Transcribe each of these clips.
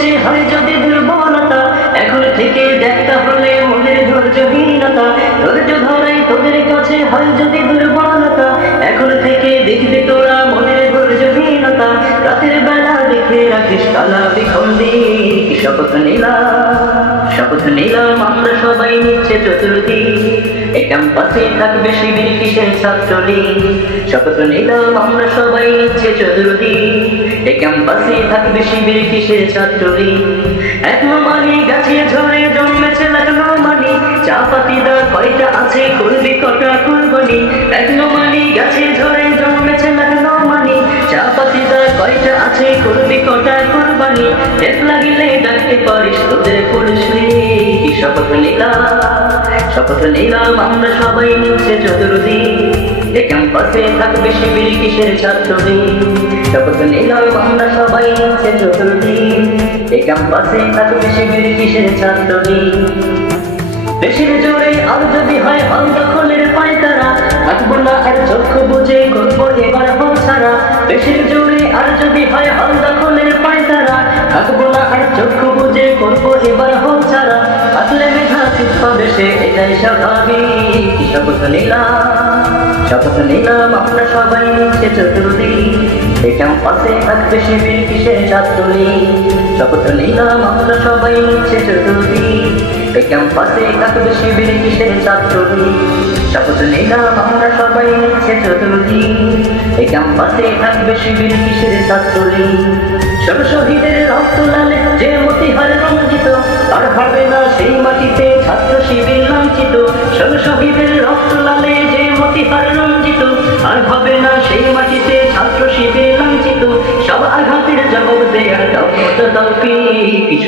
কাছে হয় যদি দুর্বলতা, এখন থেকে দেখা হলে মনের ধৈর্যহীনতা। ধৈর্য ধরাই তোদের কাছে হয় যদি দুর্বলতা, এখন থেকে দেখবে তোরা মনের ধৈর্যহীনতা। রাতের বেলা দেখে রাখিস কালা বিখন্দিক, শপথ নিলাম আমরা সবাই নিচ্ছে চতুর্দিক, এই ক্যাম্পাসে থাকবে শিবির কিসের ছাত্রলীগ। শপথ নিলাম আমরা সবাই নিচ্ছে চতুর্দিক, এই ক্যাম্পাসে থাকবে শিবির কিসের ছাত্রলীগ। এখনো মানি গাছে ঝরে জন্মেছে লাগানো মানি, চা পাতিদা কয়টা আছে করবি কটা কুরবানি। এখনো মানি গাছে ঝরে জন্মেছে লাগানো মানি, চা পাতিদা কয়টা আছে করবি কটা কুরবানি। এক লাগিলে ডাকতে পারিস তোদের পুলিশ লীগ। শপথ নিলাম আমরা সবাই নিচ্ছে চতুর্দিক, এই ক্যাম্পাসে থাকবে শিবির কিসের ছাত্রলীগ। শপথ নিলাম আমরা সবাই নিচ্ছে চতুর্দিক, এই ক্যাম্পাসে থাকবে শিবির কিসের ছাত্রলীগ। দেশের জোরে আর যদি হয় হল দখলের পায়তারা, থাকবো না আর চক্ষু বুঝে করবো এবার হল ছাড়া। দেশের জোরে আর যদি হয় হল দখলের পায়তারা, থাকবো না আর চক্ষু বুঝে করবো এবার হল ছাড়া। আসলে মেধা চিত্ত দেশে এটাই স্বাভাবিক। শপথ নিলাম আমরা সবাই নিচ্ছে চতুর্দিক, এই ক্যাম্পাসে থাকবে শিবির কিসের ছাত্রলীগ। শপথ নিলাম আমরা সবাই নিচ্ছে চতুর্দিক, এই ক্যাম্পাসে থাকবে শিবির কিসের ছাত্রলীগ। শপথ নিলাম আমরা সবাই নিচ্ছে চতুর্দিক, এই ক্যাম্পাসে থাকবে শিবির কিসের ছাত্রলীগ। ষোলো শহীদের রক্ত লালে যে মতিহার রঞ্জিত, আর হবে না সেই মাটিতে ছাত্র শিবির লাঞ্ছিত। ষোলো শহীদের রক্ত লালে যে মতিহার রঞ্জিত, আর হবে না সেই মাটিতে ছাত্র শিবির লাঞ্ছিত। সব আঘাতের জবাব দেয়ার তৌফিক।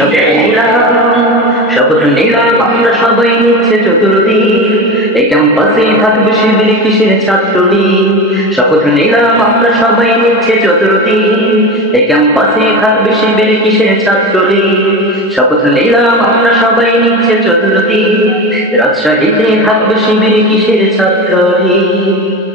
শপথ নিলাম আমরা সবাই নিচ্ছে চতুর্দিক, এই ক্যাম্পাসে থাকবে শিবির কিসের ছাত্রলীগ। শপথ নিলাম আমরা সবাই নিচ্ছে চতুর্দিক, এই ক্যাম্পাসে থাকবে শিবির কিসের ছাত্রলীগ। শপথ নিলাম আমরা সবাই নিচ্ছে চতুর্দিক, রাজশাহীতে থাকবে শিবির কিসের ছাত্রলীগ।